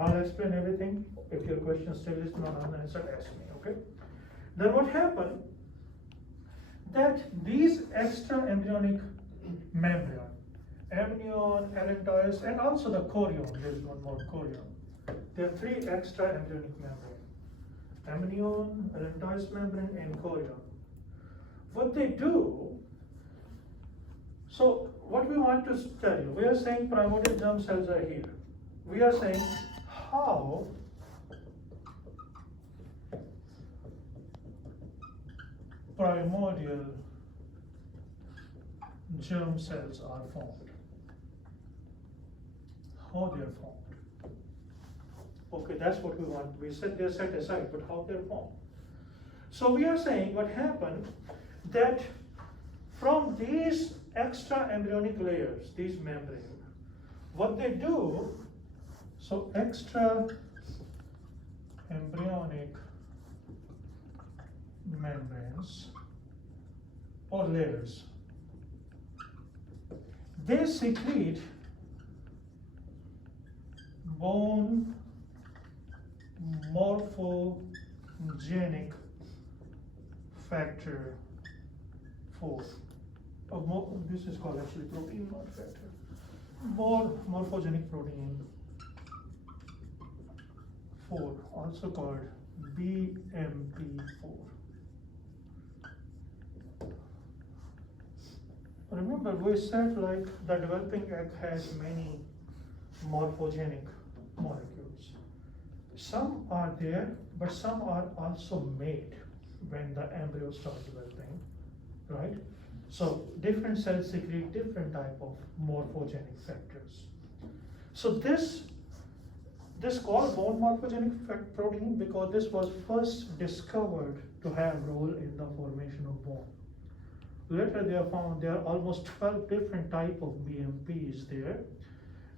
I'll explain everything. If your question still is not unanswered, ask me, okay? Then what happened? That these extra embryonic membrane, amnion, allantois, and also the chorion, there's one more chorion. There are three extra embryonic membrane: amnion, allantois membrane, and chorion. What they do, so what we want to tell you, we are saying primordial germ cells are here. We are saying how primordial germ cells are formed. How they are formed. Okay, that's what we want. We said they're set aside, but how they're formed. So we are saying what happened, that from these extra embryonic layers, these membranes, what they do, so extra embryonic membranes or layers, they secrete bone morphogenic factor 4. This is called actually protein, not factor. More morphogenic protein 4, also called BMP4. Remember, we said like the developing egg has many morphogenic molecules. Some are there, but some are also made when the embryo starts developing, right? So different cells secrete different type of morphogenic factors. So this called bone morphogenic protein because this was first discovered to have role in the formation of bone. Later they are found there are almost 12 different type of BMPs there.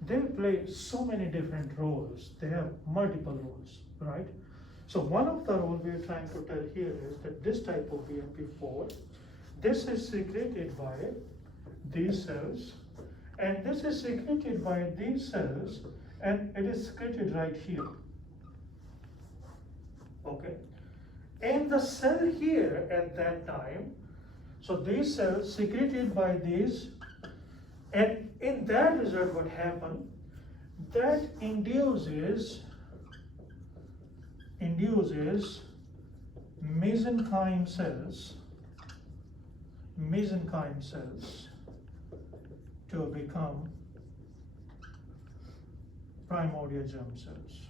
They play so many different roles. They have multiple roles, right? So one of the roles we are trying to tell here is that this type of BMP4, this is secreted by these cells, and this is secreted by these cells, and it is secreted right here. Okay. And the cell here at that time, so these cells secreted by these, and in that result what happened, that induces mesenchyme cells to become primordial germ cells.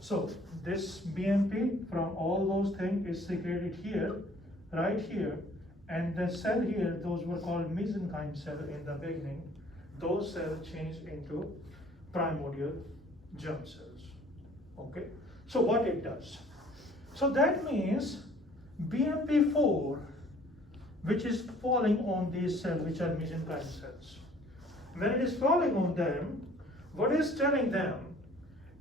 So this BMP from all those things is secreted here, right here, and the cell here, those were called mesenchyme cell in the beginning. Those cells changed into primordial germ cells. Okay, so what it does? So that means BMP4, which is falling on these cells, which are mesenchyme cells. When it is falling on them, what is telling them?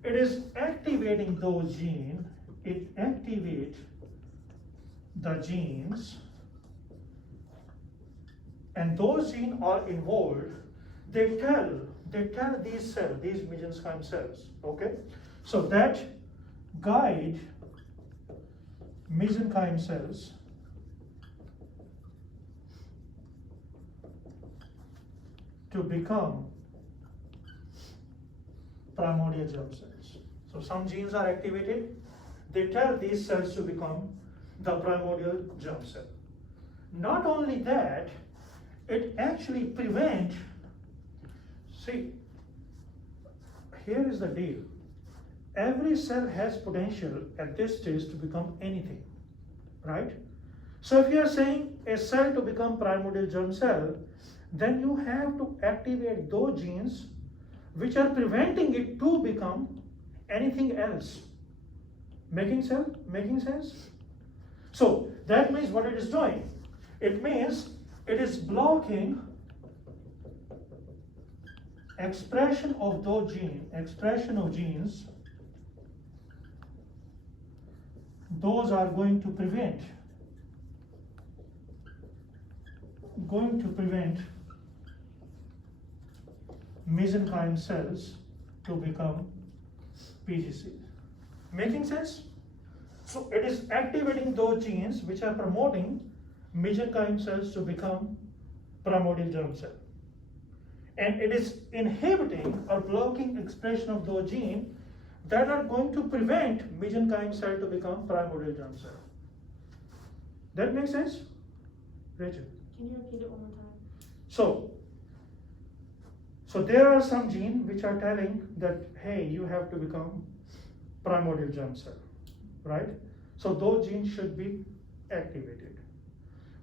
It is activating those genes. It activates the genes, and those genes are involved. They tell these cells, these mesenchyme cells, okay? So that guide mesenchyme cells to become primordial germ cells. So some genes are activated, they tell these cells to become the primordial germ cell. Not only that, it actually prevents, see, here is the deal. Every cell has potential at this stage to become anything, right? So if you are saying a cell to become primordial germ cell, then you have to activate those genes which are preventing it to become anything else. Making sense? So that means what it is doing? It means it is blocking expression of those genes, those are going to prevent mesenchyme cells to become PGC. Making sense? So it is activating those genes which are promoting mesenchyme cells to become primordial germ cell. And it is inhibiting or blocking expression of those genes that are going to prevent mesenchyme cell to become primordial germ cell. That makes sense? Rachel? Can you repeat it one more time? So there are some genes which are telling that, hey, you have to become primordial germ cell, right? So those genes should be activated.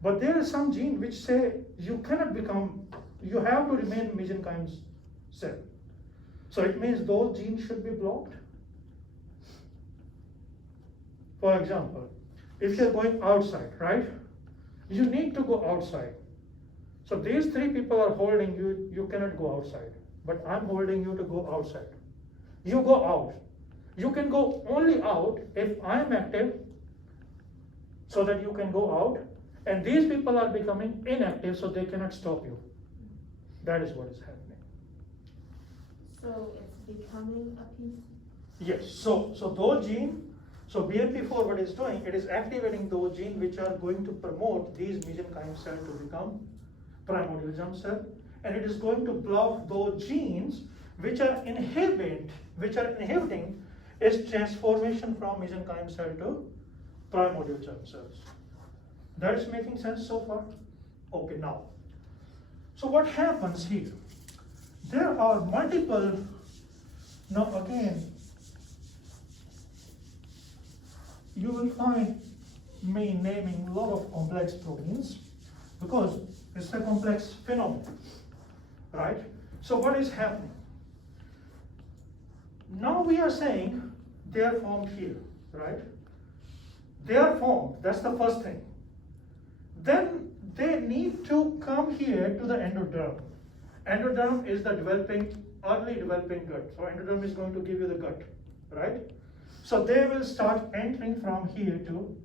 But there are some genes which say you cannot become, you have to remain mesenchyme cell. So it means those genes should be blocked. For example, if you're going outside, right? You need to go outside. So these three people are holding you, you cannot go outside. But I'm holding you to go outside. You go out. You can go only out if I'm active so that you can go out. And these people are becoming inactive so they cannot stop you. That is what is happening. So it's becoming a piece? Yes, so those genes, so BMP4 what it's doing, it is activating those genes which are going to promote these mesenchyme cells to become primordial germ cell, and it is going to block those genes which are inhibiting its transformation from mesenchyme cell to primordial germ cells. That is making sense so far? Okay, now. So what happens here? There are multiple, now again, you will find me naming a lot of complex proteins because it's a complex phenomenon, right? So what is happening? Now we are saying they are formed here, right? They are formed, that's the first thing. Then they need to come here to the endoderm. Endoderm is the early developing gut. So endoderm is going to give you the gut, right? So they will start entering from here to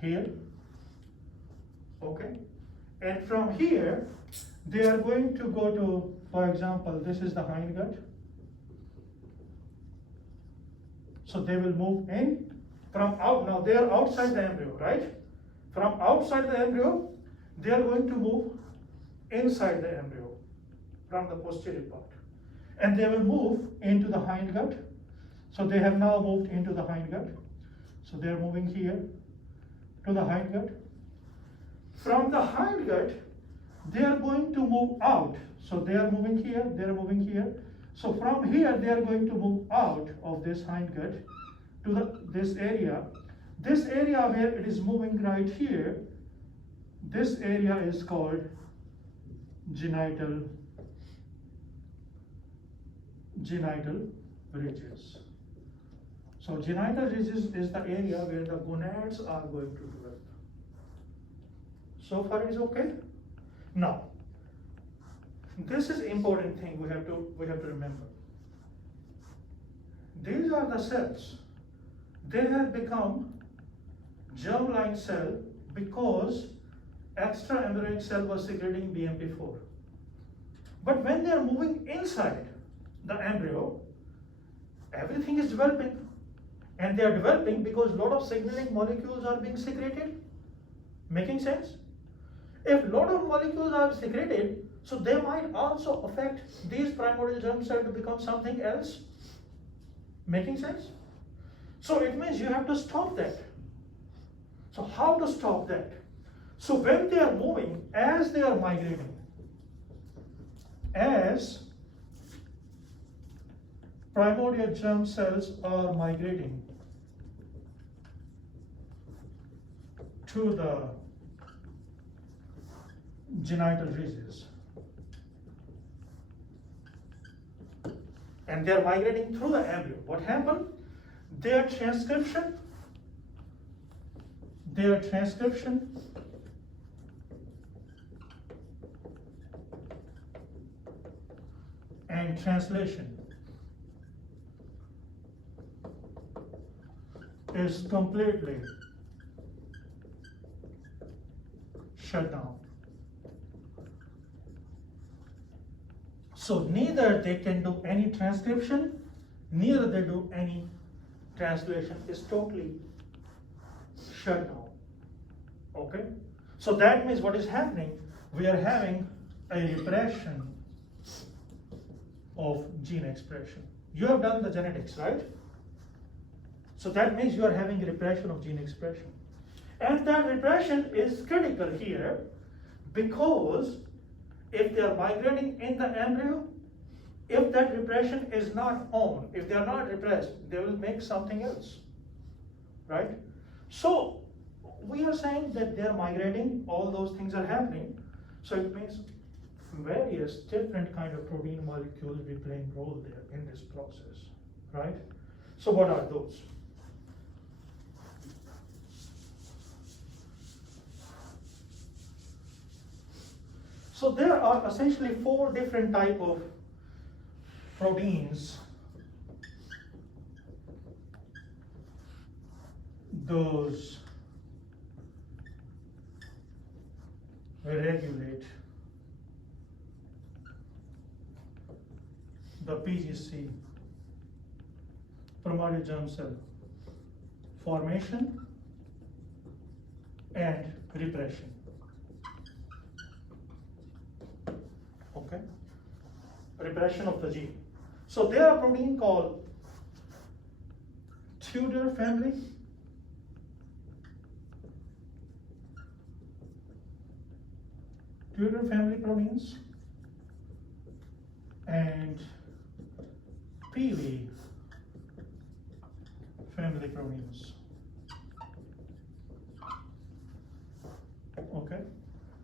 here, okay? And from here, they are going to go to, for example, this is the hindgut. So they will move in from out, now they are outside the embryo, right? From outside the embryo, they are going to move inside the embryo from the posterior part. And they will move into the hindgut. So they have now moved into the hindgut. So they are moving here to the hindgut. From the hindgut, they are going to move out. So they are moving here, they are moving here. So from here, they are going to move out of this hindgut to this area. This area where it is moving right here, this area is called genital ridges. So genital ridges is the area where the gonads are going to develop. So far it is okay? Now, this is important thing we have to remember. These are the cells. They have become germline cell because extra embryonic cell was secreting BMP4. But when they are moving inside the embryo, everything is developing. And they are developing because a lot of signaling molecules are being secreted. Making sense? If a lot of molecules are secreted, so they might also affect these primordial germ cells to become something else. Making sense? So it means you have to stop that. So how to stop that? So when they are moving, as they are migrating, as primordial germ cells are migrating to the genital ridges, and they are migrating through the embryo, what happened? Their transcription and translation is completely shut down. So neither they can do any transcription, neither they do any translation. It's totally shut down. Okay? So that means what is happening? We are having a repression of gene expression. You have done the genetics, right? So that means you are having a repression of gene expression. And that repression is critical here because if they are migrating in the embryo, if that repression is not on, if they are not repressed, they will make something else, right? So we are saying that they are migrating, all those things are happening. So it means various different kind of protein molecules will be playing role there in this process, right? So what are those? So there are essentially 4 different type of proteins. Those regulate the PGC, primordial germ cell formation and repression. Okay, repression of the gene. So there are a protein called Tudor family. Tudor family proteins and Peavy family proteins. Okay,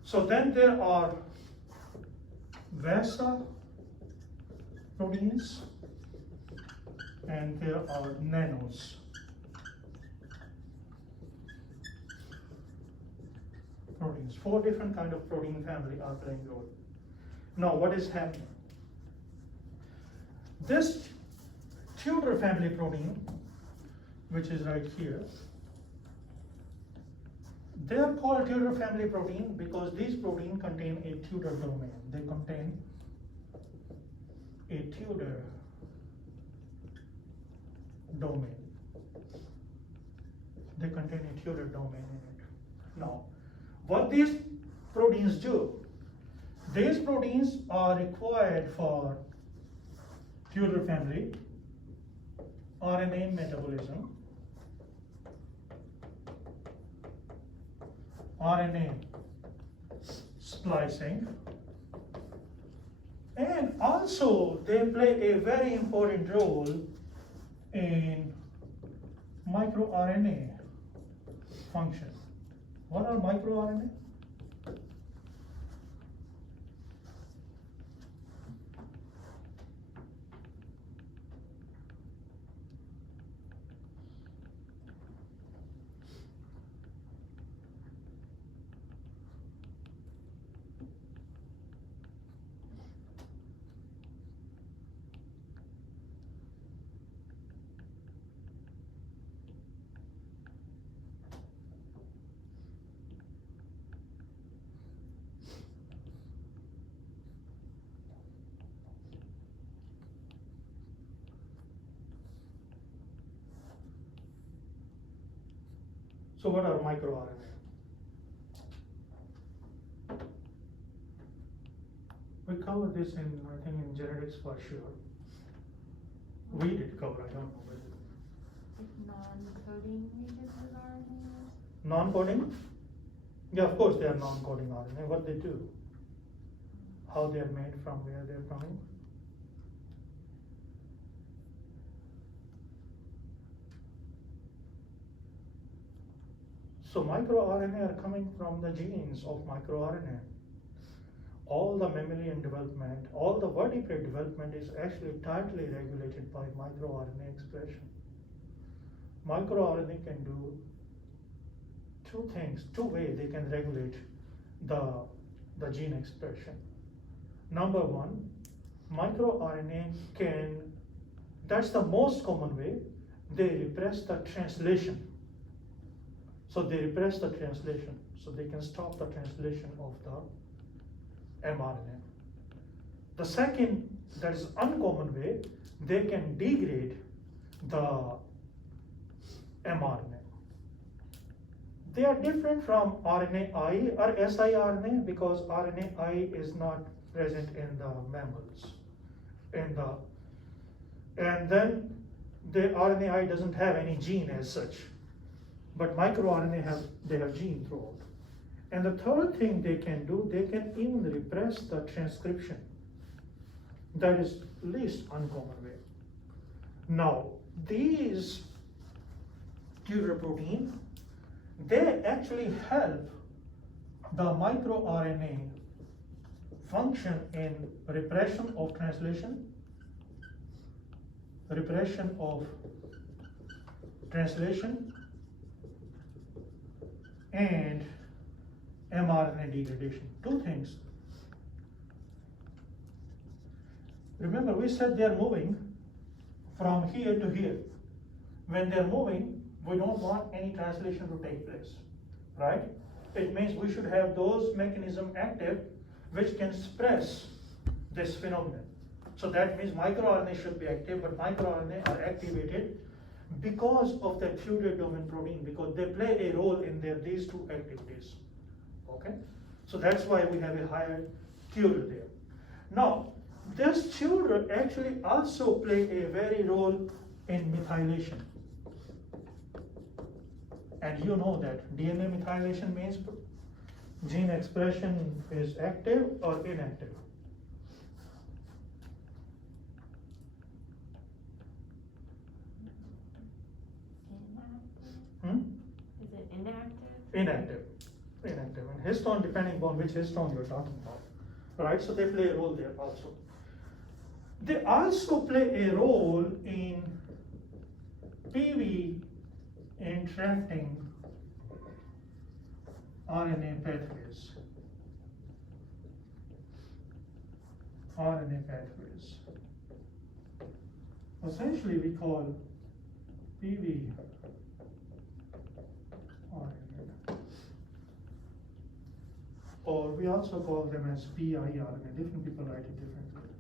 so then there are VASA proteins and there are nanos. Proteins. 4 different kind of protein family are playing role. Now what is happening? This Tudor family protein, which is right here, they are called Tudor family protein because these proteins contain a Tudor domain. They contain a Tudor domain. They contain a Tudor domain in it. Now, what these proteins do, these proteins are required for Tudor family RNA metabolism, RNA splicing, and also they play a very important role in microRNA function. What are microRNA? So what are microRNA? We covered this in, I think, in genetics for sure. We did cover, I don't know whether. Non-coding regions with RNA? Non-coding? Yeah, of course they are non-coding RNA. What they do? How they are made, from where they are coming? So microRNA are coming from the genes of microRNA. All the mammalian development, all the vertebrate development is actually tightly regulated by microRNA expression. MicroRNA can do 2 things, 2 ways they can regulate the gene expression. Number 1, microRNA can, that's the most common way, they repress the translation. So they repress the translation, so they can stop the translation of the mRNA. The second, that is uncommon way, they can degrade the mRNA. They are different from RNAi or siRNA because RNAi is not present in the mammals. And then the RNAi doesn't have any gene as such, but microRNA have gene throughout. And the third thing they can do, they can even repress the transcription. That is least uncommon way. Now, these tubular protein, they actually help the microRNA function in repression of translation, and mRNA degradation. Two things. Remember, we said they are moving from here to here. When they're moving, we don't want any translation to take place, right? It means we should have those mechanisms active which can suppress this phenomenon. So that means microRNA should be active, but microRNA are activated because of the tubular domain protein, because they play a role in these two activities. Okay? So that's why we have a higher tubular there. Now, this tubular actually also play a very role in methylation. And you know that DNA methylation means gene expression is active or inactive. Is it inactive? Inactive. And histone, depending upon which histone you're talking about. Right? So they play a role there also. They also play a role in PV interacting RNA pathways. Essentially, we call PV RNA. Or we also call them as piRNA. Different people write it differently.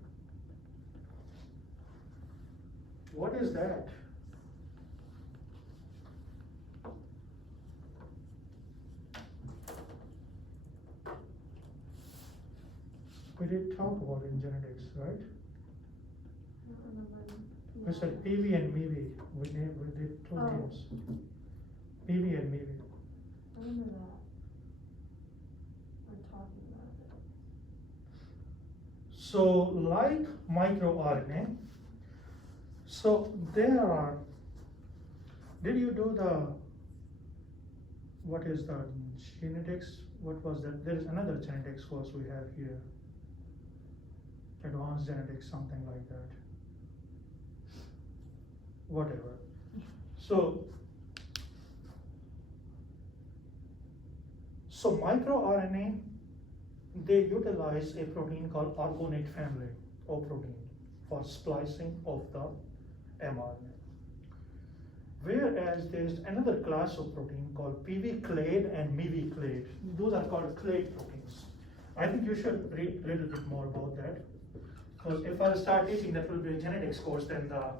What is that? We did talk about it in genetics, right? I don't remember. We said PV and MEV. We did two Oh. names. PV and MEV. I remember that. We're talking about it. So, like microRNA, so there are, did you do what is the genetics? What was that? There is another genetics course we have here. Advanced genetics, something like that. Whatever. So microRNA, they utilize a protein called argonate family of protein for splicing of the mRNA. Whereas there is another class of protein called PV clade and MEV clade. Those are called clade proteins. I think you should read a little bit more about that. Because if I start teaching, that will be a genetics course than the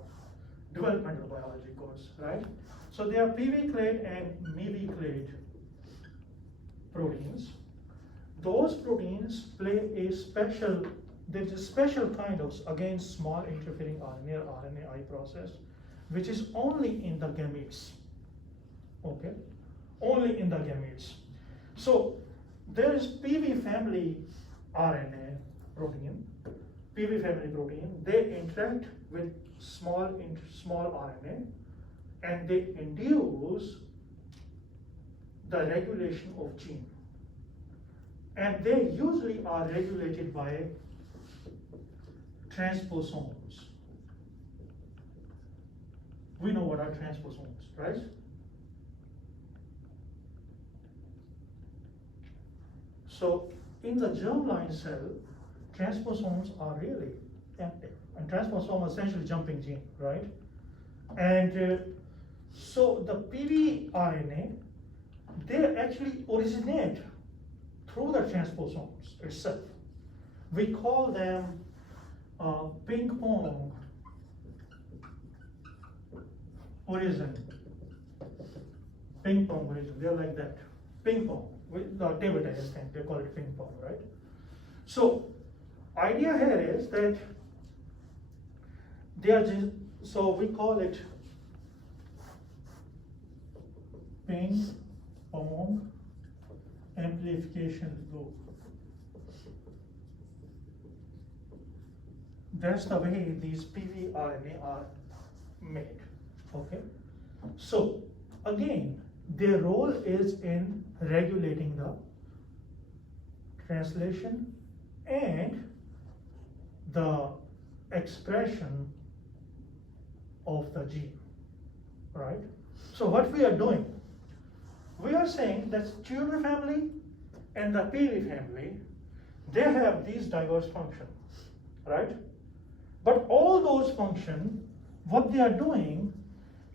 developmental biology course, right? So they are PV clade and MEV clade proteins. Those proteins play there's a special kind of, again, small interfering RNA or RNAi process, which is only in the gametes, okay? Only in the gametes. So there is PV family RNA protein, they interact with small RNA and they induce the regulation of gene. And they usually are regulated by transposomes. We know what are transposomes, right? So in the germline cell, transposomes are really active. And transposome is essentially jumping gene, right? And so the PV RNA, they actually originate through the transposomes itself. We call them ping pong origin. Ping pong origin, they're like that. Ping pong, with the table tennis thing, they call it ping pong, right? So, idea here is that they are just, so we call it ping pong amplification loop. That's the way these PVRNA are made, okay? So, again, their role is in regulating the translation and the expression of the gene, right? So what we are doing, we are saying that Tudor family and the PV family, they have these diverse functions, right? But all those functions, what they are doing,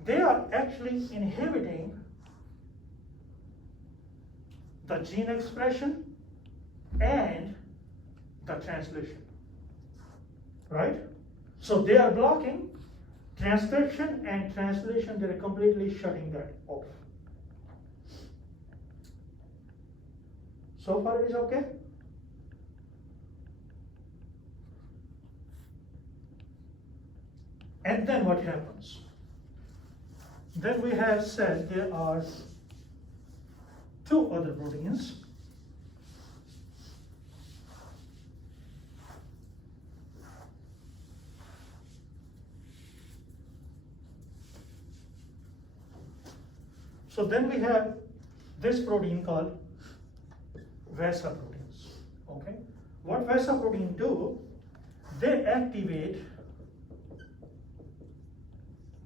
they are actually inhibiting the gene expression and the translation, right? So they are blocking transcription and translation, they are completely shutting that off. So far it is okay? And then what happens? Then we have said there are two other proteins. So then we have this protein called VESA proteins, okay? What VESA protein do, they activate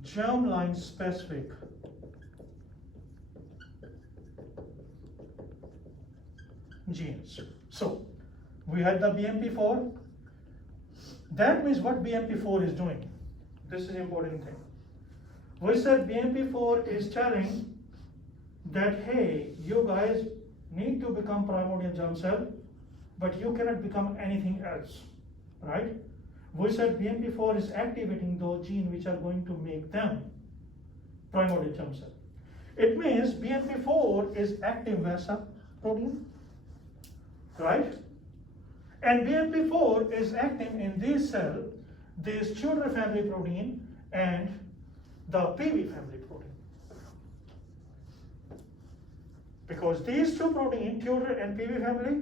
germline specific genes. So we had the BMP4. That means what BMP4 is doing. This is important thing. We said BMP4 is telling that, hey, you guys need to become primordial germ cell, but you cannot become anything else, right? We said BMP4 is activating those genes which are going to make them primordial germ cell. It means BMP4 is active VESA protein, right? And BMP4 is acting in this cell, this Tudor family protein and the PV family protein. Because these two proteins, Tudor and PV family,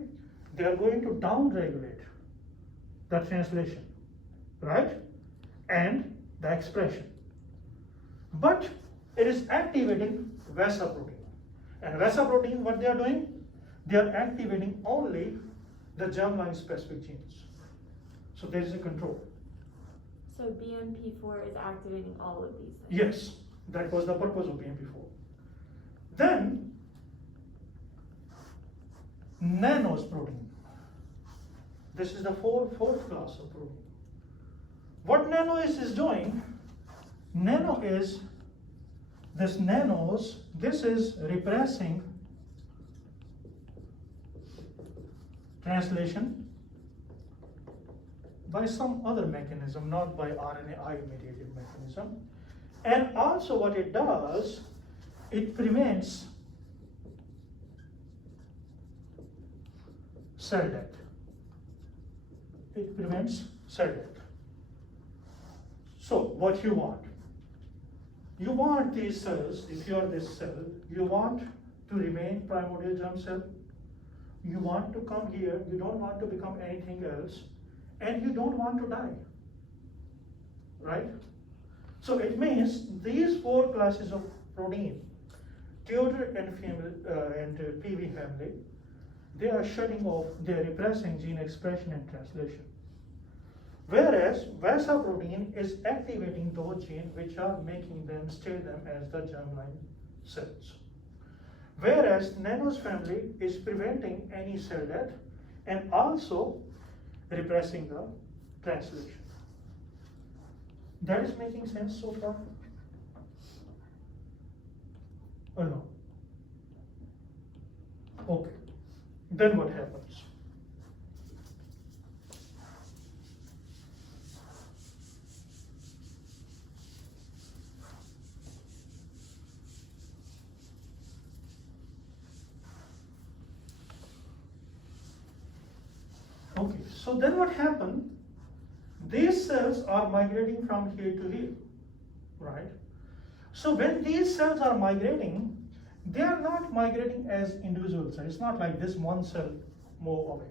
they are going to downregulate the translation, right? And the expression. But it is activating VESA protein. And VESA protein, what they are doing? They are activating only the germline specific genes. So there is a control. So BMP4 is activating all of these things? Yes, that was the purpose of BMP4. Then, nanos protein. This is the fourth class of protein. What nano is doing, nano is, this nanos, this is repressing translation by some other mechanism, not by RNAi mediated mechanism. And also what it does, it prevents cell death. It prevents cell death. So what you want? You want these cells, if you are this cell, you want to remain primordial germ cell. You want to come here, you don't want to become anything else, and you don't want to die, right? So it means these four classes of protein, Tudor and PV family, they are shutting off, they are repressing gene expression and translation. Whereas VESA protein is activating those genes which are making them, stay them as the germline cells. Whereas nanos family is preventing any cell death and also repressing the translation. That is making sense so far? Or no? Okay. Then what happens? Okay, so then what happened? These cells are migrating from here to here, right? So when these cells are migrating, they are not migrating as individual cells. It's not like this one cell move away.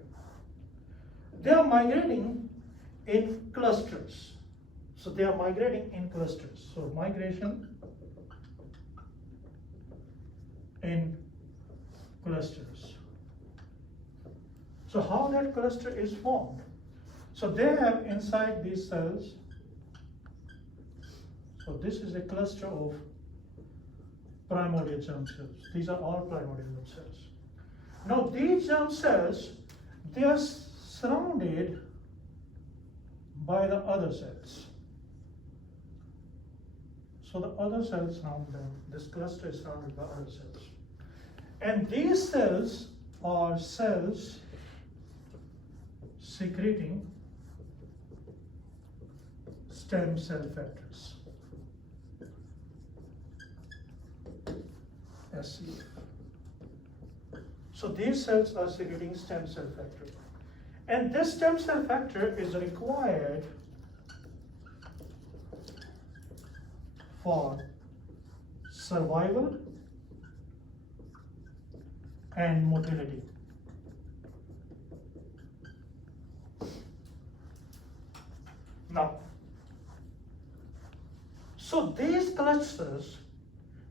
They are migrating in clusters. So they are migrating in clusters. So migration in clusters. So how that cluster is formed? So they have inside these cells, so this is a cluster of primordial germ cells. These are all primordial germ cells. Now these germ cells, they are surrounded by the other cells. So the other cells surround them. This cluster is surrounded by other cells. And these cells are cells secreting stem cell factors. SCF. So these cells are secreting stem cell factor. And this stem cell factor is required for survival and motility. Now, so these clusters,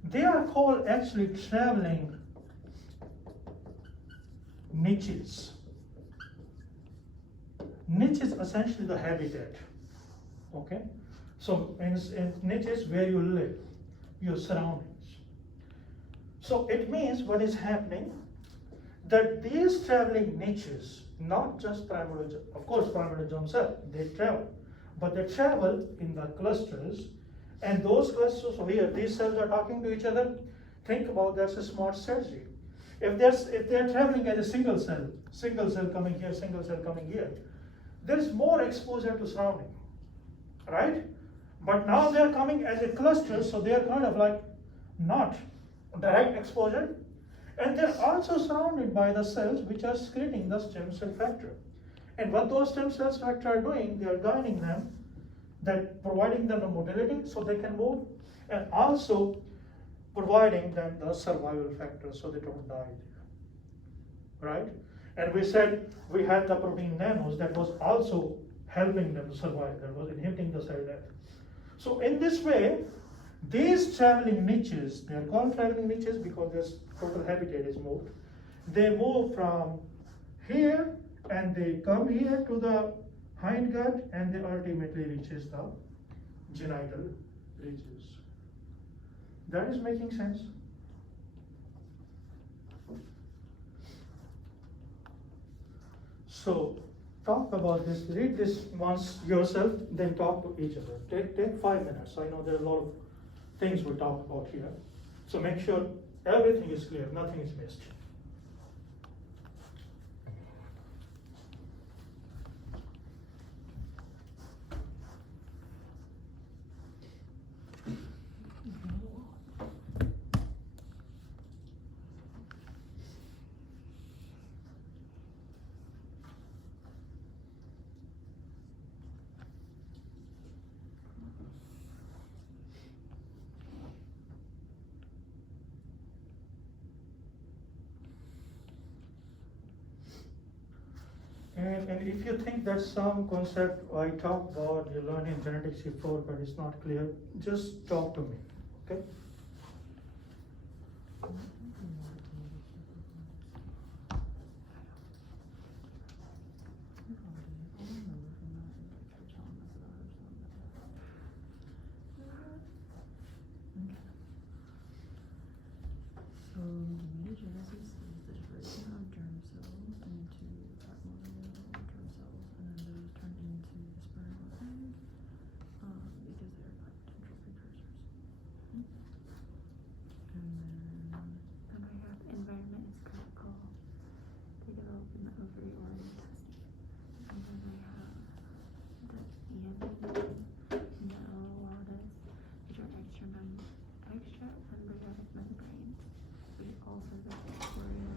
they are called actually traveling niches. Niche is essentially the habitat, okay? So in niches where you live, your surroundings. So it means what is happening, that these traveling niches, not just primordial, of course primordial germ cell, they travel, but they travel in the clusters, and those clusters over here, these cells are talking to each other. Think about that's a smart strategy. If they're traveling as a single cell coming here, single cell coming here, there is more exposure to surrounding, right? But now they're coming as a cluster, so they're kind of like not direct exposure, and they're also surrounded by the cells which are secreting the stem cell factor. And what those stem cells factor are doing, they are guiding them, that providing them the motility so they can move, and also providing them the survival factor so they don't die, right? And we said we had the protein nanos that was also helping them to survive, that was inhibiting the cell death. So in this way, these traveling niches, they are called traveling niches because their total habitat is moved. They move from here and they come here to the hindgut, and they ultimately reaches the genital regions. That is making sense? So talk about this, read this once yourself, then talk to each other. Take 5 minutes. I know there are a lot of things we talked about here. So make sure everything is clear, nothing is missed. And if you think that some concept I talked about, you learned in genetics before, but it's not clear, just talk to me, okay? So mutagenesis is the division of germ cells into primordial germ cells, and then those turn into sperm organs because they're like potential precursors. And then Oh my god, the environment is critical. They develop in the ovary or in the testes. And then we have the EMB, and the OOLs, which are extraembryonic membranes. We also got the chorion.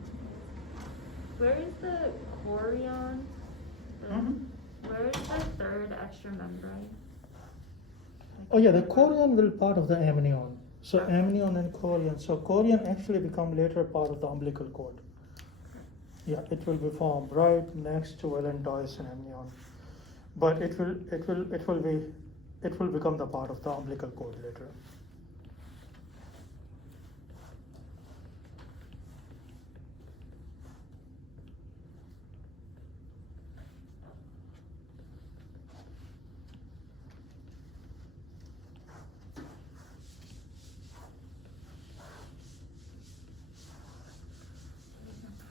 Where is the chorion? third extra membrane? Oh yeah, the chorion will part of the amnion. So amnion and chorion. So chorion actually become later part of the umbilical cord. Yeah, it will be formed right next to allantois and amnion, but it will become the part of the umbilical cord later.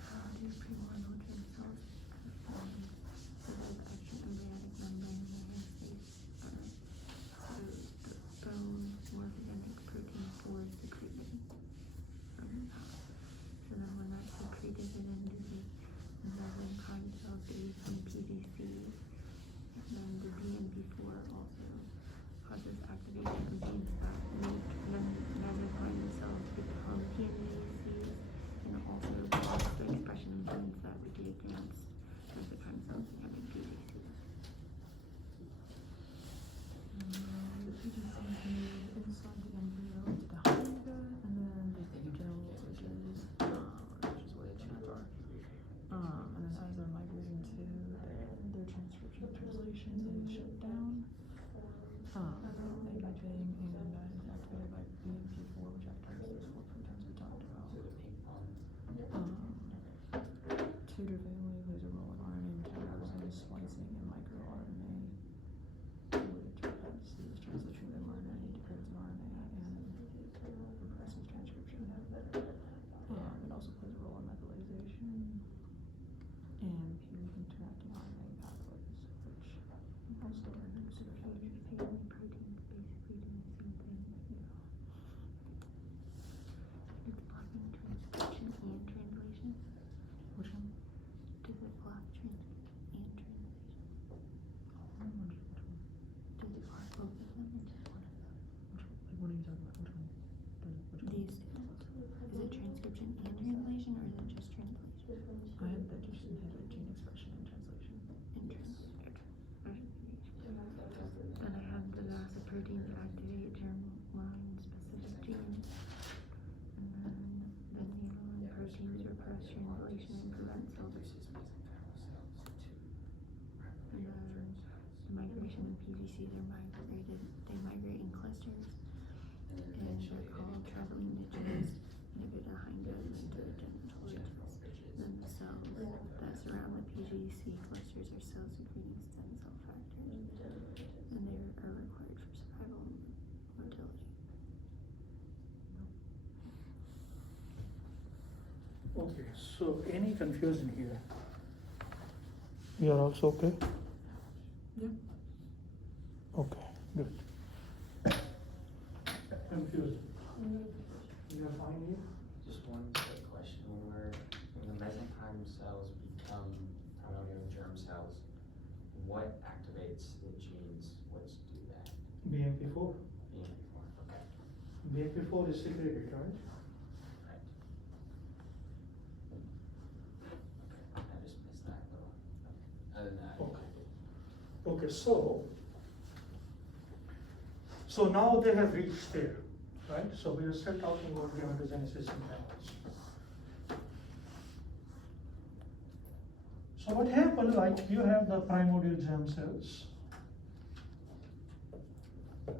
How do premortal germ cells perform so there's extra embryonic membrane in the space so the bone morphogenic protein 4 is secreted from that. So then when that's secreted it into the mesenchyme cells they become PVC, and then the DNP4 also causes activation of genes that make mesenchyme cells become PVCs, and also blocks the expression of genes that would be against mesenchyme cells becoming PVCs. The PGC is made inside the embryo, it's behind it, and then there's the gel, which is where the genes are. And then as they're migrating to their transcription translation, they shut down. They get thing, and that is activated by BMP4, which activates those 4 proteins we talked about. Tutor-family plays a role in RNA metabolism, splicing, and microRNA, which represses translation of mRNA, decodes RNA, and represses transcription. It also plays a role in methylation and purine-interacting RNA pathways, which also reduce circulation. Family proteins basically doing the same thing. It's blocking transcription and translation. Which one? Does it block transcription and translation? Does it block both of them or just one of them? What are you talking about? Which one? These two. Is it transcription and translation or is it just translation? I had that just inhibited gene expression and translation. And translation. Then I have the VASA proteins activate germline specific genes. And then the nanoline proteins repress translation and prevent cell division. And then the migration of PVC, they migrate in clusters. And they're called traveling niches, inhibit a hind-leg genital ridges. Then the cells that surround the PGC clusters are cell-secreting stem cell factors, and they are required for survival and motility. Okay, so any confusion here? You are also okay? Yeah. Okay, good. Confused? You are fine here? Just one quick question, when the mesenchyme cells become primordial germ cells, what activates the genes which do that? BMP4. Okay. BMP4 is secreted, right? Right. Okay, I just missed that little, other than that. Okay. Okay, so now they have reached there, right? So we are still talking about gametogenesis in mammals. So what happened, like you have the primordial germ cells.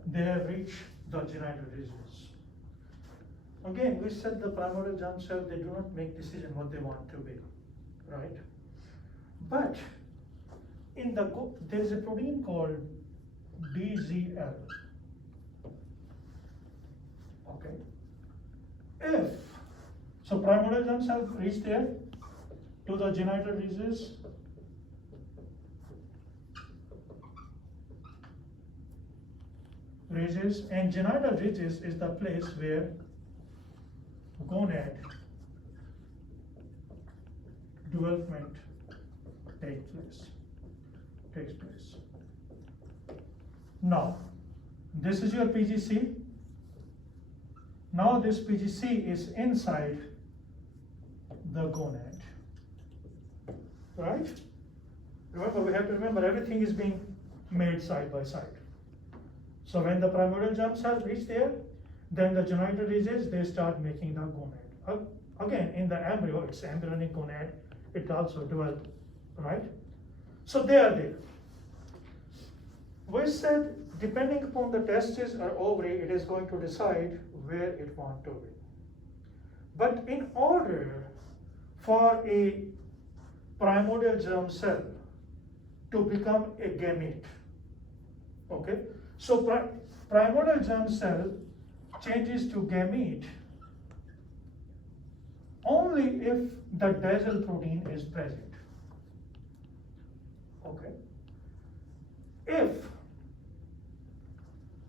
They have reached the genital regions. Again, we said the primordial germ cells, they do not make decision what they want to be, right? But there is a protein called DZL. Okay. So primordial germ cells reach there to the genital ridges. And genital ridges is the place where gonad development takes place. Now, this is your PGC. Now this PGC is inside the gonad, right? Remember, we have to remember everything is being made side by side. So when the primordial germ cell reach there, then the genoidal ridges, they start making the gonad. Again, in the embryo, it's embryonic gonad, it also developed, right? So they are there. We said, depending upon the testis or ovary, it is going to decide where it wants to be. But in order for a primordial germ cell to become a gamete, okay? So primordial germ cell changes to gamete only if the Dazzle protein is present, okay?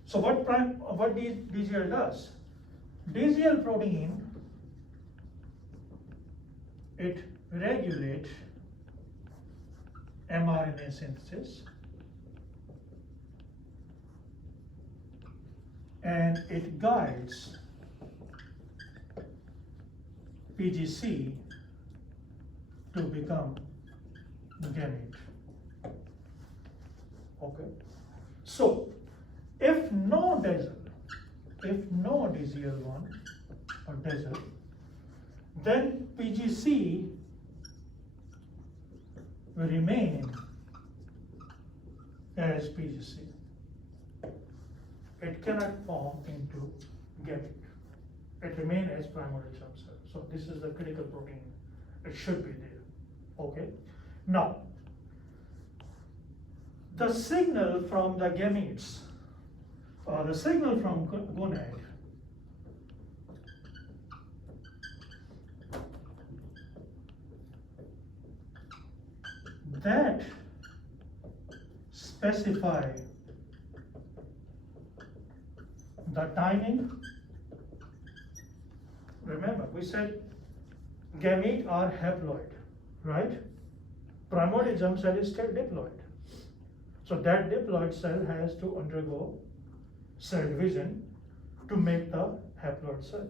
So what DGL does? DGL protein, it regulates mRNA synthesis and it guides PGC to become gamete. Okay. So if no DGL1 or Dazzle, then PGC will remain as PGC. It cannot form into gamete. It remains as primordial germ cell. So this is the critical protein. It should be there. Okay. Now, the signal from the gametes, the signal from gonad, that specify the timing. Remember, we said gamete are haploid, right? Primordial germ cell is still diploid. So that diploid cell has to undergo cell division to make the haploid cell.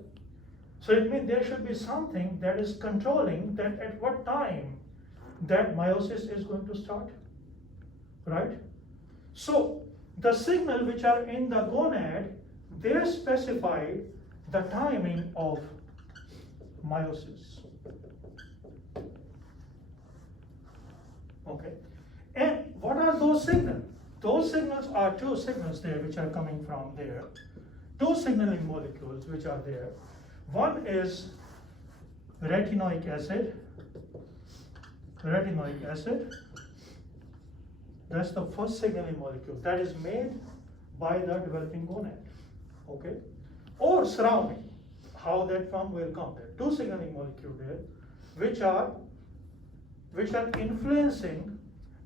So it means there should be something that is controlling that at what time that meiosis is going to start, right? So the signal which are in the gonad, they specify the timing of meiosis. Okay. And what are those signals? Those signals are two signals there which are coming from there. Two signaling molecules which are there. One is retinoic acid. Retinoic acid. That's the first signaling molecule that is made by the developing gonad. Okay. Or surrounding. How that form will come there. Two signaling molecules there which are influencing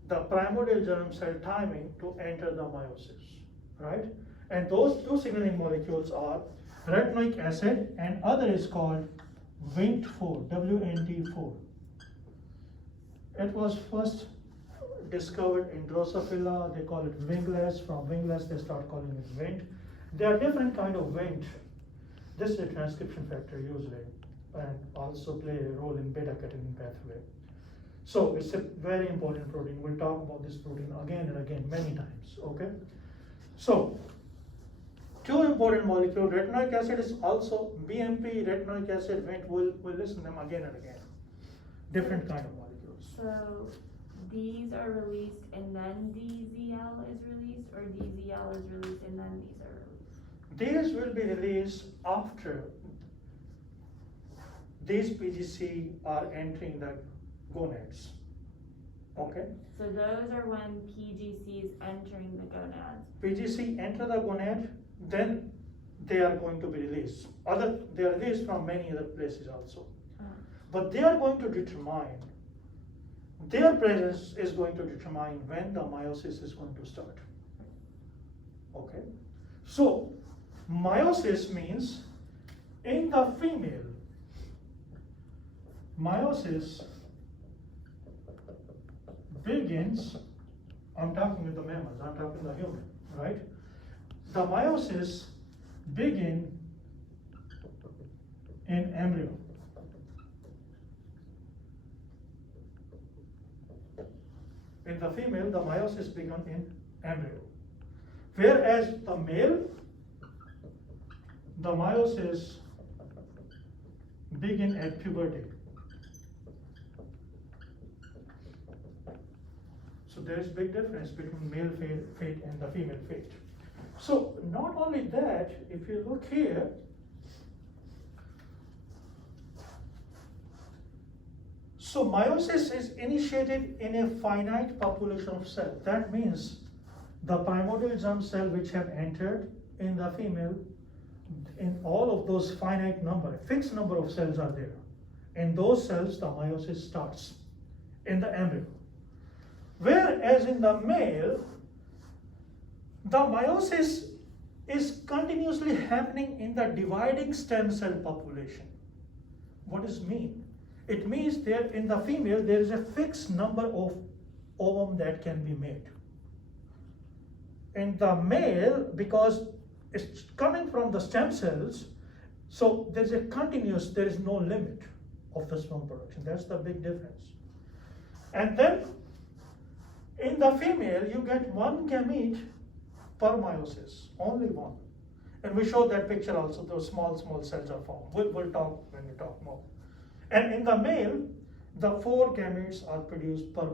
the primordial germ cell timing to enter the meiosis, right? And those two signaling molecules are retinoic acid and other is called WNT4, WNT4. It was first discovered in Drosophila, they call it wingless. From wingless they start calling it WNT. There are different kind of WNT. This is a transcription factor usually and also play a role in beta-catenin pathway. So it's a very important protein. We'll talk about this protein again and again many times, okay? So, two important molecules, retinoic acid is also BMP, retinoic acid, WNT, we'll listen to them again and again. Different kind of molecules. So these are released and then DZL is released, or DZL is released and then these are released? These will be released after these PGC are entering the gonads, okay? So those are when PGC is entering the gonads. PGC enter the gonad, then they are going to be released. They are released from many other places also. But they are going to determine, their presence is going to determine when the meiosis is going to start. Okay? So, meiosis means in the female, meiosis begins, I'm talking with the mammals, I'm talking the human, right? The meiosis begin in embryo. In the female, the meiosis began in embryo. Whereas the male, the meiosis begin at puberty. So there is big difference between male fate and the female fate. So not only that, if you look here, so meiosis is initiated in a finite population of cells. That means the primordial germ cell which have entered in the female, in all of those finite number, fixed number of cells are there. In those cells, the meiosis starts in the embryo. Whereas in the male, the meiosis is continuously happening in the dividing stem cell population. What does it mean? It means that in the female, there is a fixed number of ovum that can be made. In the male, because it's coming from the stem cells, so there's a continuous, there is no limit of the sperm production. That's the big difference. And then in the female, you get one gamete per meiosis, only one. And we showed that picture also, those small cells are formed. We'll talk when we talk more. And in the male, the 4 gametes are produced per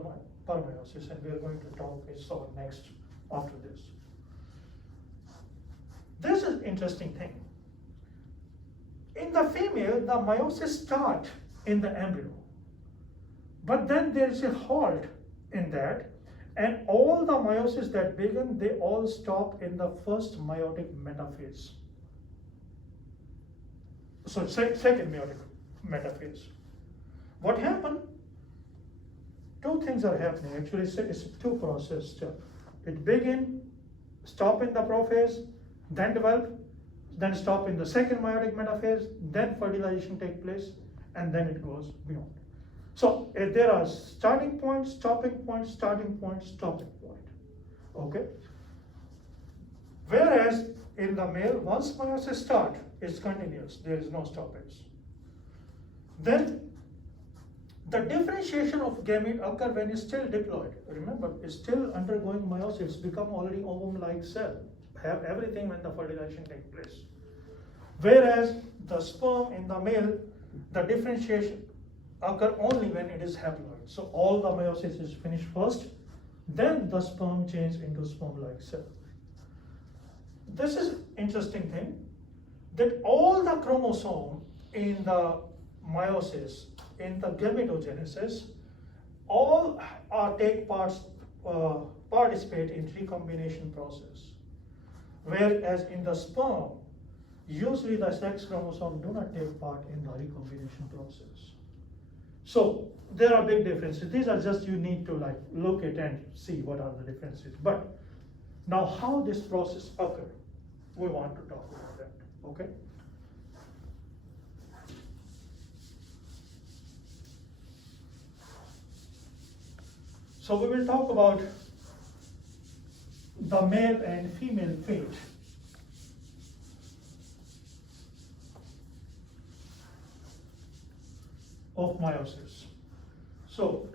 meiosis, and we are going to talk so next after this. This is interesting thing. In the female, the meiosis start in the embryo, but then there is a halt in that, and all the meiosis that begin, they all stop in the first meiotic metaphase. So second meiotic metaphase. What happened? 2 things are happening. Actually, it's a 2 process step. It begin, stop in the prophase, then develop, then stop in the second meiotic metaphase, then fertilization take place, and then it goes beyond. So there are starting point, stopping point, starting point, stopping point. Okay. Whereas in the male, once meiosis start, it's continuous. There is no stoppage. Then the differentiation of gamete occur when it's still diploid. Remember, it's still undergoing meiosis, become already ovum-like cell, have everything when the fertilization takes place. Whereas the sperm in the male, the differentiation occur only when it is haploid. So all the meiosis is finished first, then the sperm change into sperm-like cell. This is interesting thing, that all the chromosome in the meiosis, in the gametogenesis, all participate in recombination process. Whereas in the sperm, usually the sex chromosome do not take part in the recombination process. So there are big differences. These are just, you need to like look at and see what are the differences. But now how this process occur, we want to talk about that, okay? So we will talk about the male and female fate. Of meiosis. So,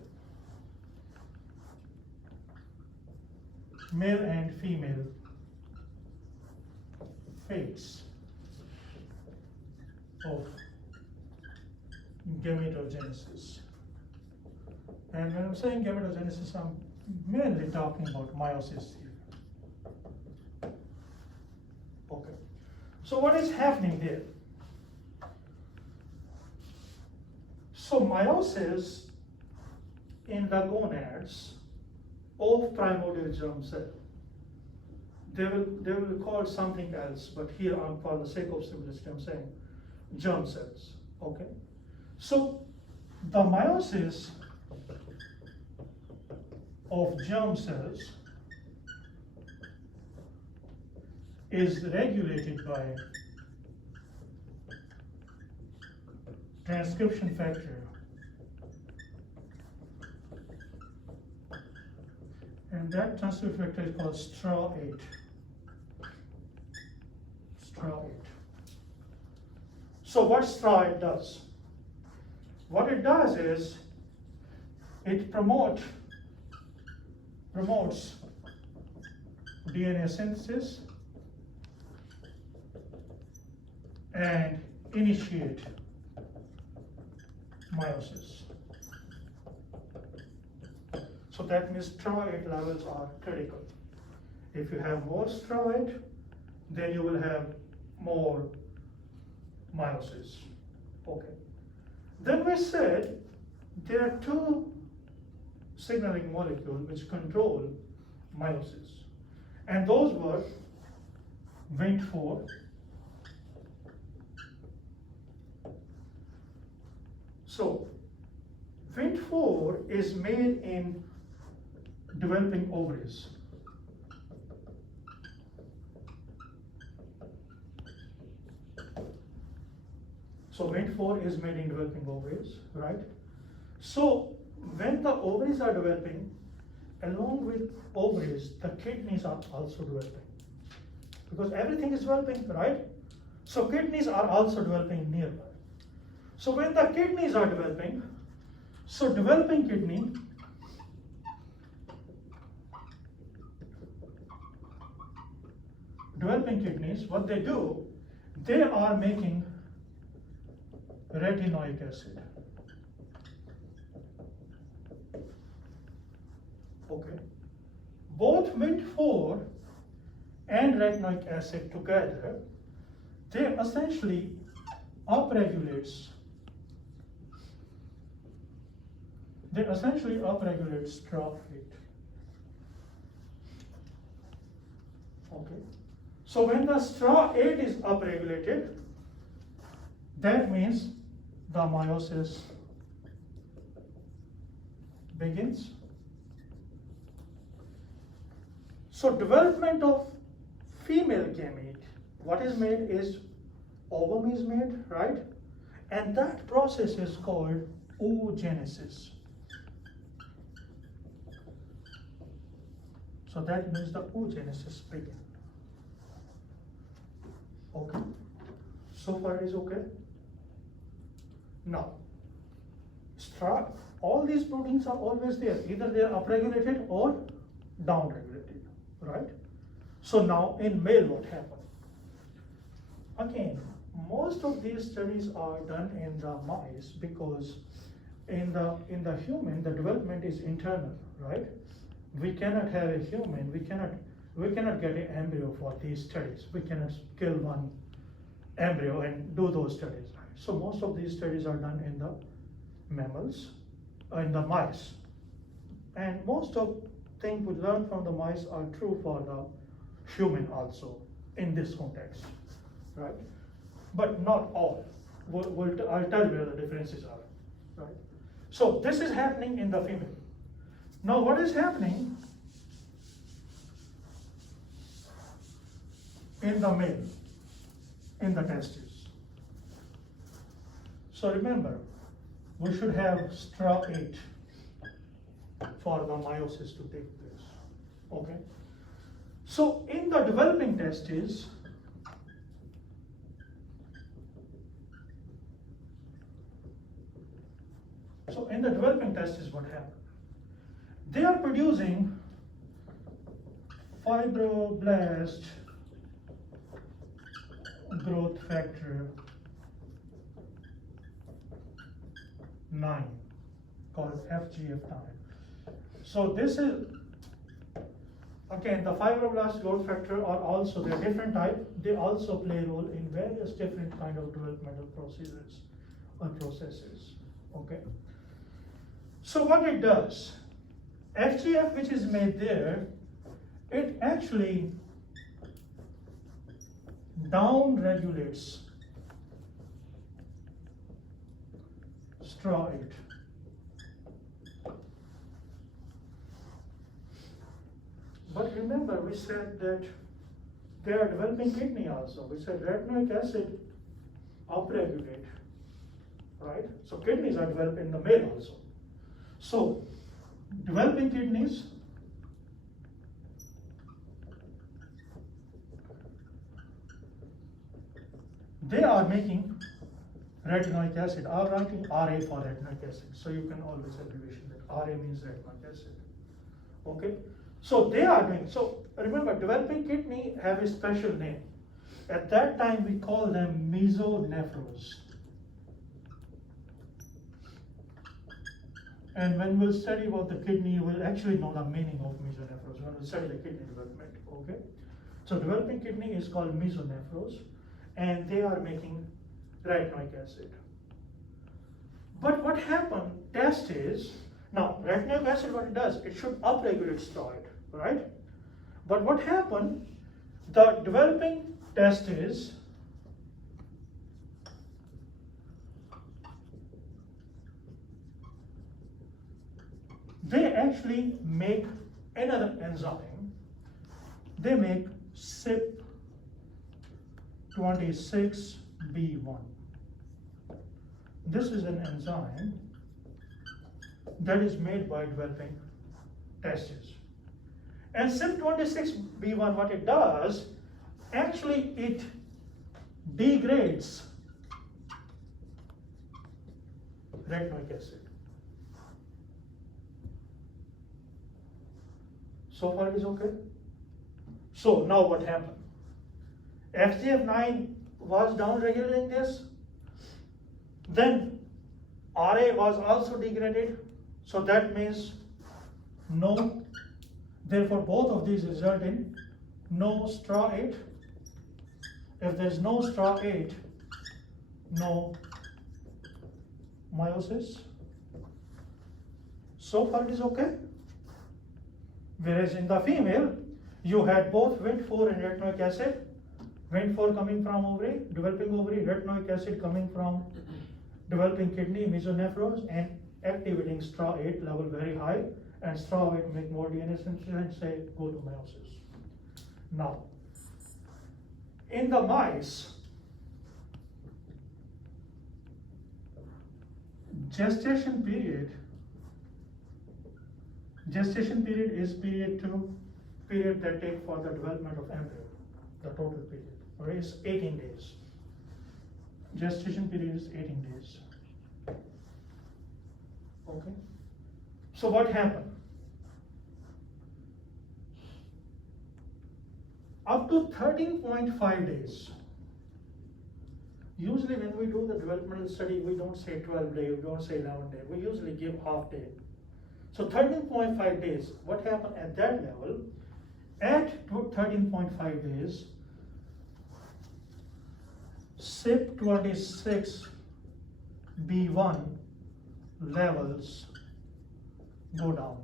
male and female fates of gametogenesis. And when I'm saying gametogenesis, I'm mainly talking about meiosis here. Okay. So what is happening there? So meiosis in the gonads of primordial germ cell. They will call something else, but here for the sake of simplicity, I'm saying germ cells. Okay. So the meiosis of germ cells is regulated by transcription factor and that transcription factor is called STRA8. STRA8. So what STRA8 does? What it does is it promotes DNA synthesis and initiate meiosis. So that means STRA8 levels are critical. If you have more STRA8, then you will have more meiosis. Okay. Then we said there are two signaling molecules which control meiosis, and those were Wnt4 . So Wnt4 is made in developing ovaries. So Wnt4 is made in developing ovaries, right? So when the ovaries are developing, along with ovaries, the kidneys are also developing. Because everything is developing, right? So kidneys are also developing nearby. So when the kidneys are developing, so developing kidneys, what they do, they are making retinoic acid. Okay. Both Wnt4 and retinoic acid together, they essentially upregulates STRA8. Okay. So when the STRA8 is upregulated, that means the meiosis begins. So development of female gamete, what is made is ovum is made, right? And that process is called oogenesis. So that means the oogenesis begins. Okay. So far is okay? Now, all these proteins are always there. Either they are upregulated or downregulated, right? So now in male what happened? Again, most of these studies are done in the mice because in the human the development is internal, right? We cannot have a human, we cannot get an embryo for these studies. We cannot kill one embryo and do those studies. So most of these studies are done in the mammals, in the mice. And most of things we learn from the mice are true for the human also in this context, right? But not all. I'll tell you where the differences are, right? So this is happening in the female. Now what is happening in the male, in the testes? So remember, we should have STRA8 for the meiosis to take place, okay? So in the developing testes, what happens? They are producing fibroblast growth factor 9 called FGF9. So this is, again, the fibroblast growth factor are also, they're different type, they also play a role in various different kind of developmental procedures or processes, okay? So what it does, FGF which is made there, it actually down-regulates STRA8. But remember, we said that they are developing kidney also. We said retinoic acid upregulate, right? So kidneys are developed in the male also. So developing kidneys, they are making retinoic acid. I'm writing RA for retinoic acid. So you can always abbreviation that RA means retinoic acid. Okay. So they are doing, so remember, developing kidney have a special name. At that time, we call them mesonephros. And when we'll study about the kidney, you will actually know the meaning of mesonephros when we study the kidney development, okay? So developing kidney is called mesonephros, and they are making retinoic acid. But what happened, test is, now retinoic acid, what it does, it should upregulate steroid, right? But what happened, the developing test is, they actually make another enzyme. They make CYP26B1. This is an enzyme that is made by developing testes. And CYP26B1, what it does, actually it degrades retinoic acid. So far it is okay? So now what happened? FGF9 was down-regulating this, then RA was also degraded, so that means no, therefore both of these result in no STRA8. If there is no STRA8, no meiosis. So far it is okay? Whereas in the female, you had both Wnt4 and retinoic acid. Wnt4 coming from ovary, developing ovary, retinoic acid coming from developing kidney, mesonephros, and activating STRA8 level very high, and STRA8 make more DNA synthesis and say go to meiosis. Now, in the mice, gestation period is period that take for the development of embryo, the total period, or is 18 days. Gestation period is 18 days. Okay? So what happened? Up to 13.5 days. Usually when we do the developmental study, we don't say 12 days, we don't say 11 days, we usually give half day. So 13.5 days, what happened at that level? At 13.5 days, CYP26B1 levels go down.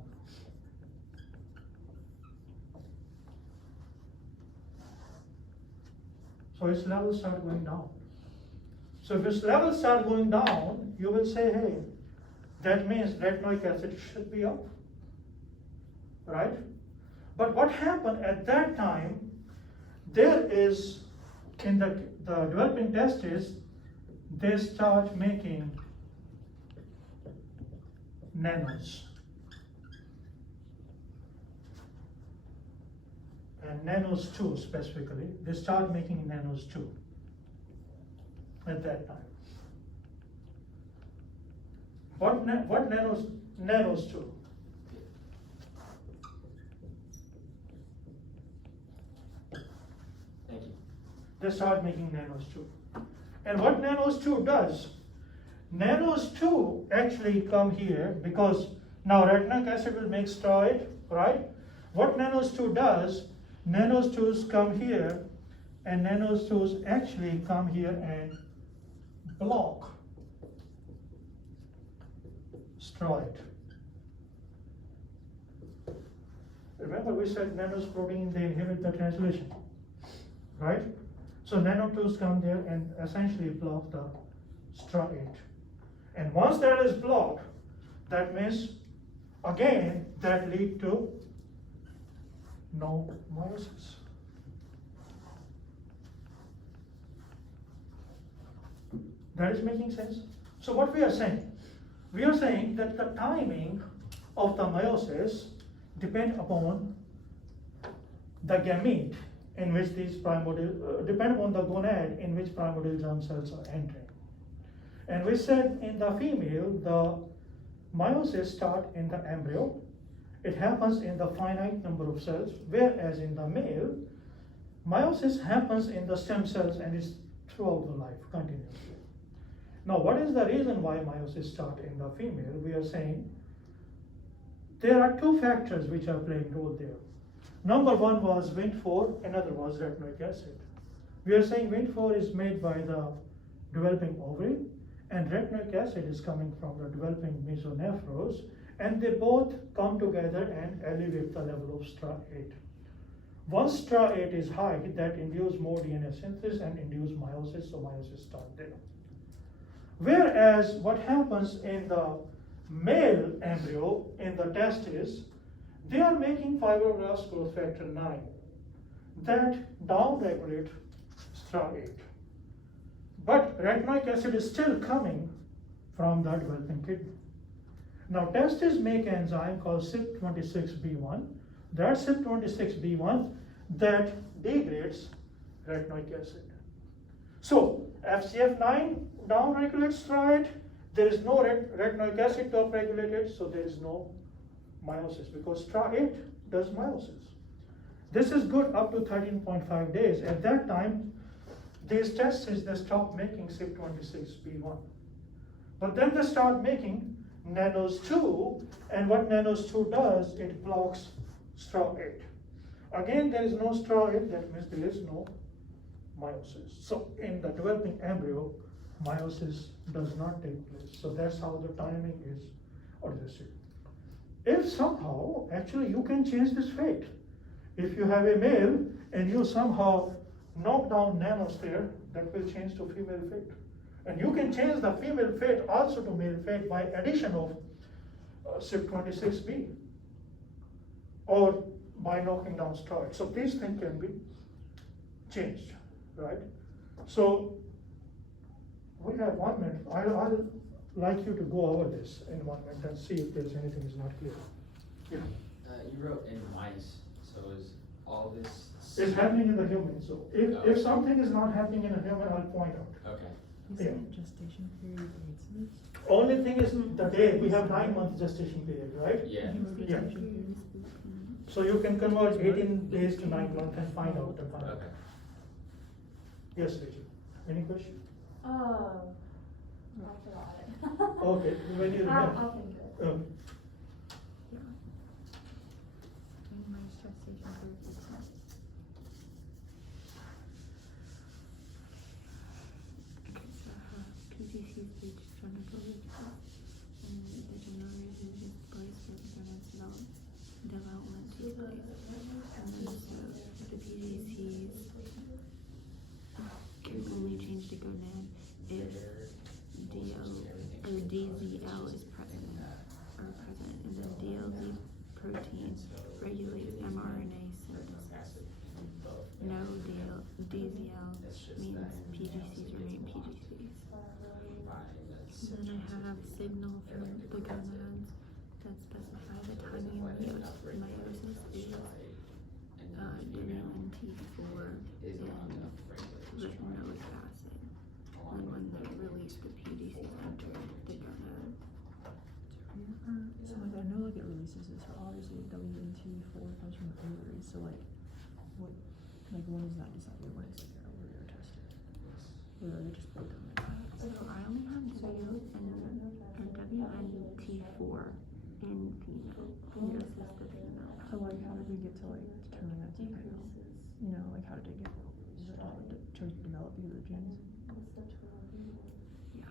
So its levels start going down. So if its levels start going down, you will say, hey, that means retinoic acid should be up, right? But what happened at that time, there is, in the developing testes, they start making nanos. And nanos 2 specifically, they start making nanos 2 at that time. What nanos 2? Thank you. They start making nanos 2. And what nanos 2 does, nanos 2 actually come here because now retinoic acid will make steroid, right? What nanos 2 does, nanos 2s come here, and nanos 2s actually come here and block steroid. Remember we said nanos protein, they inhibit the translation, right? So nano 2s come there and essentially block the STRA8. And once that is blocked, that means again that lead to no meiosis. That is making sense? So what we are saying? We are saying that the timing of the meiosis depend upon the gamete in which these primordial, depend upon the gonad in which primordial germ cells are entering. And we said in the female, the meiosis start in the embryo, it happens in the finite number of cells, whereas in the male, meiosis happens in the stem cells and is throughout the life continuously. Now, what is the reason why meiosis starts in the female? We are saying there are two factors which are playing role there. Number one was Wnt4, another was retinoic acid. We are saying Wnt4 is made by the developing ovary, and retinoic acid is coming from the developing mesonephros, and they both come together and elevate the level of STRA8. Once STRA8 is high, that induces more DNA synthesis and induces meiosis, so meiosis starts there. Whereas what happens in the male embryo in the testes, they are making fibroblast growth factor 9 that downregulate STRA8. But retinoic acid is still coming from the developing kidney. Now, testes make an enzyme called CYP26B1. That CYP26B1 that degrades retinoic acid. So, FCF9 downregulates STRA8. There is no retinoic acid to upregulate it, so there is no meiosis because STRA8 does meiosis. This is good up to 13.5 days. At that time, these testes, they stop making CYP26B1. But then they start making nanos2, and what nanos2 does, it blocks STRA8. Again, there is no STRA8, that means there is no meiosis. So in the developing embryo, meiosis does not take place. So that's how the timing is adjusted. If somehow, actually you can change this fate. If you have a male and you somehow knock down nanos there, that will change to female fate. And you can change the female fate also to male fate by addition of CYP26B or by knocking down STRA8. So these things can be changed, right? So we have 1 minute. I'll like you to go over this in 1 minute and see if there's anything is not clear. Yeah. You wrote in mice, so is all this? It's happening in the human. So if something is not happening in a human, I'll point out. Okay. Isn't gestation period maintenance? Only thing is the day, we have 9 months gestation period, right? Yeah. Yeah. So you can convert 18 days to 9 months and find out the final. Okay. Yes, Rachel. Any question? I forgot it. Okay, when you remember. I'll think of it. Randomized gestation for 6 months. Okay, so I have PGC stage genital ritual, and the general reason is place where the development takes place. And then so the PGCs can only change the gonad if DZL is present, and then DLZ protein regulates mRNA synthesis. No DZL means PGCs remain PGCs. Then I have signal from the gonads that specify the timing of meiosis is WNT4 and retinoic acid. And when they release the PGCs enter the gonad. So like I know like it releases it, so obviously WNT4 comes from the ovary, so like what when is that decided? When is it ovary or tested? Or are they just both on it? So I only have WNT4 in female. This is the female. So like how did we get to like determine that's a male? You know, like how did it get chose to develop either genes? Yeah.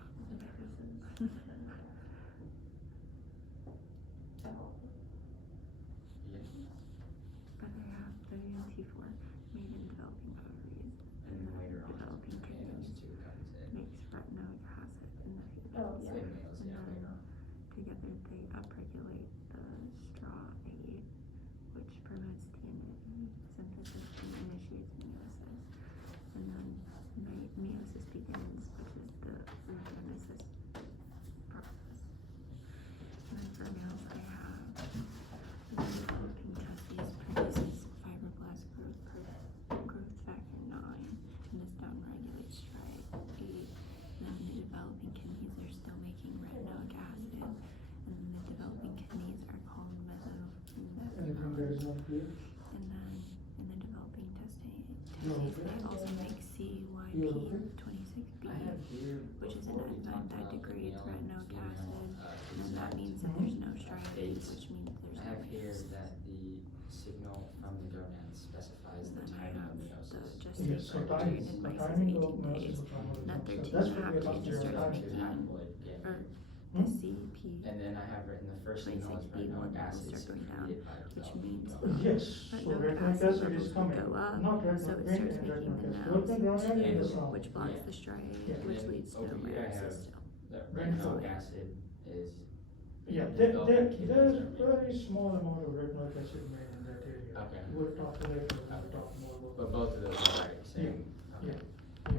But I have WNT4 made in developing ovaries, And then later on, developing kidneys nanos2 comes in. makes retinoic acid in the Oh, females. yeah. Females, And yeah. then together they upregulate the STRA8, which promotes DNA synthesis and initiates meiosis. And then meiosis begins, which is the oogenesis And then in the developing testing, they also make CYP26B, I have here. which is an before we enzyme talked that about degrades female retinoic acid, and then that exact means that there's no striations, which means there's I no have here yeast. that the signal from the gonads specifies And the then I timing have of the meiosis. Yes, so gestation timing, period in the mice is timing of 18 days. meiosis will Not come. 13 That's and a what half we are talking days, it starts about. making, Haploid gain. or Hmm? the CP, And then I have written the first signal is 26B1 retinoic will acid start going down, secreted by which developing means gonads. Yes, so retinoic retinoic acid acid levels is will coming, go up, not so retinoic it gain starts and making retinoic the acid. nails, Developing gonad Yeah. and the sound. which blocks Yeah. the striae, Yeah. which And leads to over here I have meiosis. that Right. retinoic acid is. Yeah, developing kidneys there's are made. very small amount of retinoic acid made in that area. Okay. We'll talk later, we'll talk more about. But both of those are right, same. Yeah. Okay. Yeah,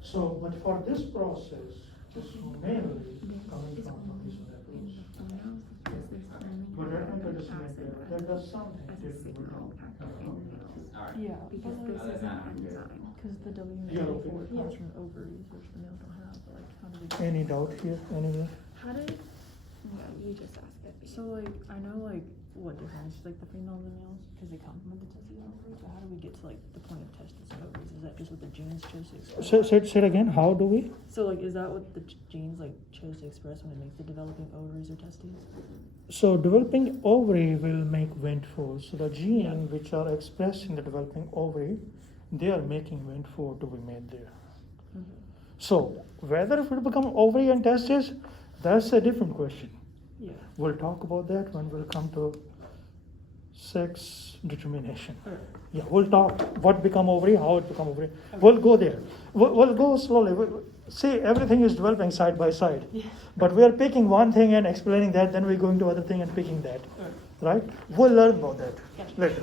so, but for this process, it's mainly coming Is from only these in methods. the females because there's only But retinoic retinoic acid, acid that does something as a different. signal active in males. Alright. Yeah, Because but, this like, is Other than an that, I'm good. enzyme. cause the Yeah, WNA4 okay. comes from ovaries, which the males don't have, but like, how do they? Any doubt here, anywhere? How did, Yeah, you just ask it. so like, I know like, what difference, like the females and males, cause they complement the testes and ovaries, but how do we get to like the point of testes and ovaries? Is that just what the genes chose to express? Say it again, how do we? So like, is that what the genes like chose to express when it makes the developing ovaries or testes? So developing ovary will make vent4. So the gene which are expressed in the developing ovary, they are making vent4 to be made there. So whether it will become ovary and testes, that's a different question. Yeah. We'll talk about that when we'll come to sex determination. Alright. Yeah, we'll talk what become ovary, how it become ovary. We'll go there. We'll go slowly. See, everything is developing side by side. Yeah. But we are picking one thing and explaining that, then we're going to other thing and picking that. Alright. Right? We'll learn about that Gotcha. later.